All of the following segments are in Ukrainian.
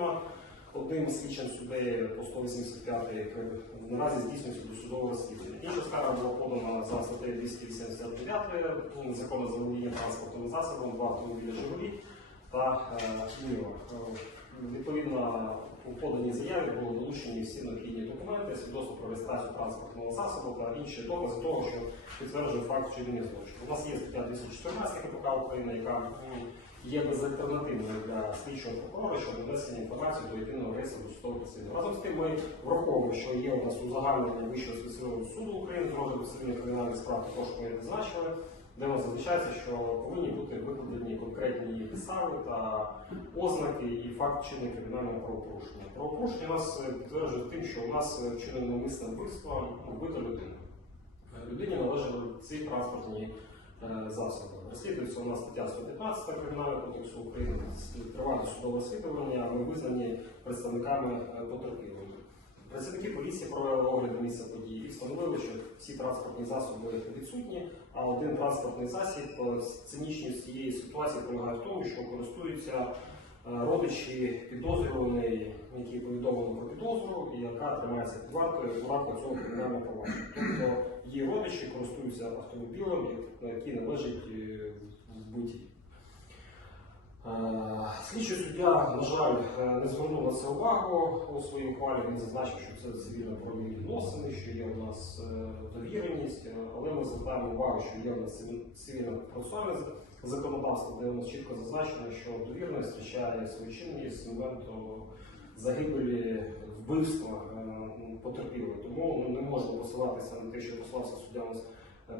Відповідно, одним слідчим суддею по 185 наразі здійснюється досудове розслідування. Інша скарга була подана за статтею 289 ну, закону за транспортним засобом, два автомобілі Жигулі та е, Е, Відповідно, у поданій заяві були долучені всі необхідні документи, свідоцтво про реєстрацію транспортного засобу та інші докази того, що підтверджує факт вчинення злочину. У нас є стаття 214 КПК України, яка є безальтернативною для слідчого прокурора щодо внесення інформації до єдиного реєстру досудових розслідувань. Разом з тим ми враховуємо, що є у нас узагальнення Вищого спеціального суду України з розгляду цивільних кримінальних справ, також ми зазначили, де воно зазначається, що повинні бути викладені конкретні її підстави та ознаки і факт вчинення кримінального правопорушення. Правопорушення у нас е, підтверджує тим, що у нас е, вчинено навмисне вбивство вбито людину. Людині належали ці транспортні засоби. Розслідується у нас стаття 115 Кримінального кодексу України, триває судове розслідування, ми визнані представниками е, потерпілих. Працівники поліції провели огляд місця події і встановили, що всі транспортні засоби відсутні, а один транспортний засіб е, цинічність цієї ситуації полягає в тому, що користуються е, родичі підозрюваної, які повідомлено про підозру, і яка тримається під вартою в рамках цього кримінального провадження. Тобто її родичі користуються автомобілем, який належить на жаль, е, не звернув це увагу у своїй ухвалі. Він зазначив, що це цивільно правові відносини, що є у нас е, довіреність, е, але ми звертаємо увагу, що є у нас цивільно процесуальне законодавство, де у нас чітко зазначено, що довіреність втрачає свою чинність з моменту загибелі вбивства потерпілого. Тому ну, не можна посилатися на те, що послався суддя у нас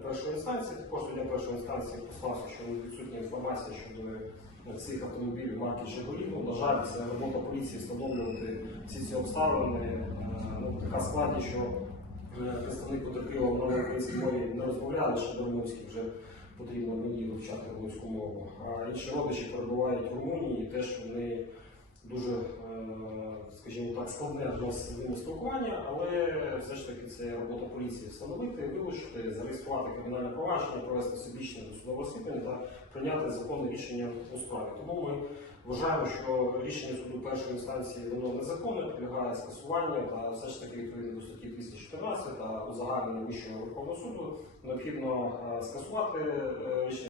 першої інстанції. Також суддя першої інстанції послався, що відсутня інформація щодо цих автомобілів марки Жигулі. Ну, на жаль, це робота поліції встановлювати всі ці обставини. Е, Ну, така складність, що е, представник потерпілого на українській мові не розмовляє, лише до румунській вже потрібно мені вивчати румунську мову. А інші родичі перебувають в Румунії, і теж вони дуже, е, скажімо так, складне для нас з ними спілкування, але все ж таки це робота поліції встановити, вилучити, зареєструвати кримінальне провадження, провести всебічне досудове розслідування та прийняти законне рішення у справі. Тому ми вважаємо, що рішення суду першої інстанції воно незаконне, підлягає скасуванню та все ж таки відповідно до статті 214 та узагальнення Вищого Верховного суду необхідно е, скасувати е, рішення.